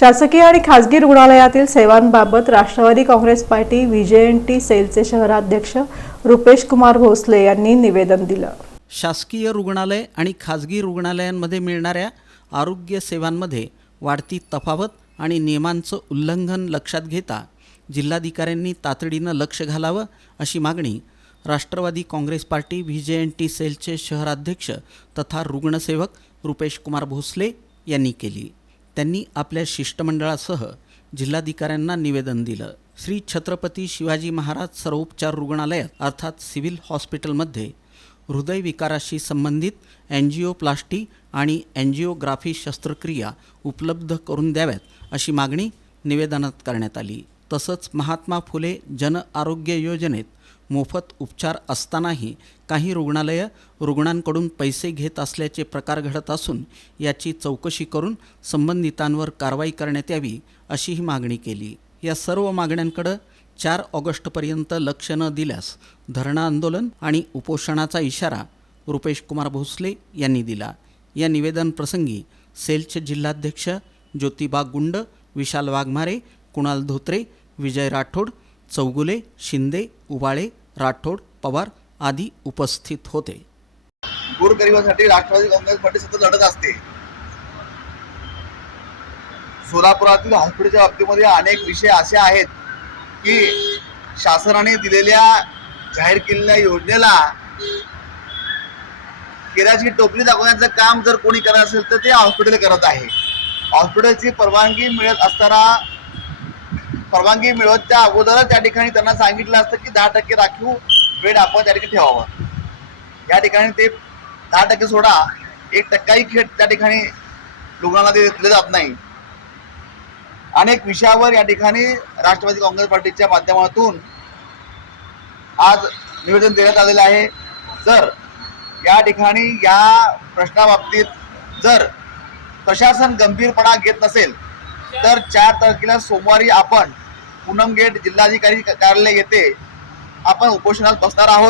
शासकीय आणि खासगी रुग्णालयातील सेवांबाबत Rashtrawadi Congress Party V J N T सेलचे शहराध्यक्ष रुपेश कुमार भोसले यांनी निवेदन दिलं. शासकीय रुग्णालय आणि खाजगी रुग्णालयांमध्ये मिळणाऱ्या आरोग्य सेवांमध्ये वाढती तफावत आणि नियमांचं उल्लंघन लक्षात घेता जिल्हाधिकाऱ्यांनी तातडीनं लक्ष घालावं अशी मागणी Rashtrawadi Congress Party V J N T सेलचे शहराध्यक्ष तथा रुग्णसेवक रुपेश कुमार भोसले यांनी केली. त्यांनी आपल्या शिष्टमंडळासह जिल्हाधिकाऱ्यांना निवेदन दिलं. श्री छत्रपती शिवाजी महाराज सर्वोपचार रुग्णालयात अर्थात सिव्हिल हॉस्पिटलमध्ये हृदयविकाराशी संबंधित अँजिओप्लास्टी आणि अँजिओग्राफी शस्त्रक्रिया उपलब्ध करून द्याव्यात अशी मागणी निवेदनात करण्यात आली. तसंच महात्मा फुले जन आरोग्य योजनेत मोफत उपचार असतानाही काही रुग्णालयं रुग्णांकडून पैसे घेत असल्याचे प्रकार घडत असून याची चौकशी करून संबंधितांवर कारवाई करण्यात यावी अशीही मागणी केली. या सर्व मागण्यांकडं चार ऑगस्टपर्यंत लक्ष न दिल्यास धरणं आंदोलन आणि उपोषणाचा इशारा रुपेश कुमार भोसले यांनी दिला. या निवेदन प्रसंगी सेलचे जिल्हाध्यक्ष ज्योतिबा गुंड विशाल वाघमारे कुणाल धोत्रे विजय राठोड चौगुले शिंदे उबाळे राठोड पवार आदी उपस्थित होते. गोरगरिबांसाठी राष्ट्रवादी काँग्रेस पार्टी सतत लढत असते. सोलापुरातील हॉस्पिटलच्या बाबतीमध्ये अनेक विषय असे आहेत की शासनाने दिलेल्या जाहीर केलेल्या योजनेला केराची टोपली दाखवण्याचं काम जर कोणी करत असेल तर ते हॉस्पिटल करत आहे. हॉस्पिटलची परवानगी मिळत असताना परवानगी मिळवत त्या अगोदरच त्या ठिकाणी त्यांना सांगितलं असतं की दहा टक्के राखीव बेड आपण त्या ठिकाणी ठेवावं. या ठिकाणी ते दहा टक्के सोडा एक टक्काही खेळ त्या ठिकाणी रुग्णाला ते दिले जात नाही. अनेक विषयावर या ठिकाणी राष्ट्रवादी काँग्रेस पार्टीच्या माध्यमातून आज निवेदन देण्यात आलेलं आहे. जर या ठिकाणी या प्रश्नाबाबतीत जर प्रशासन गंभीरपणा घेत नसेल तर चार तारखेला सोमवारी आपण पूनम गेट जिल्हाधिकारी कार्यालय येथे आपण उपोषणात बसणार आहोत.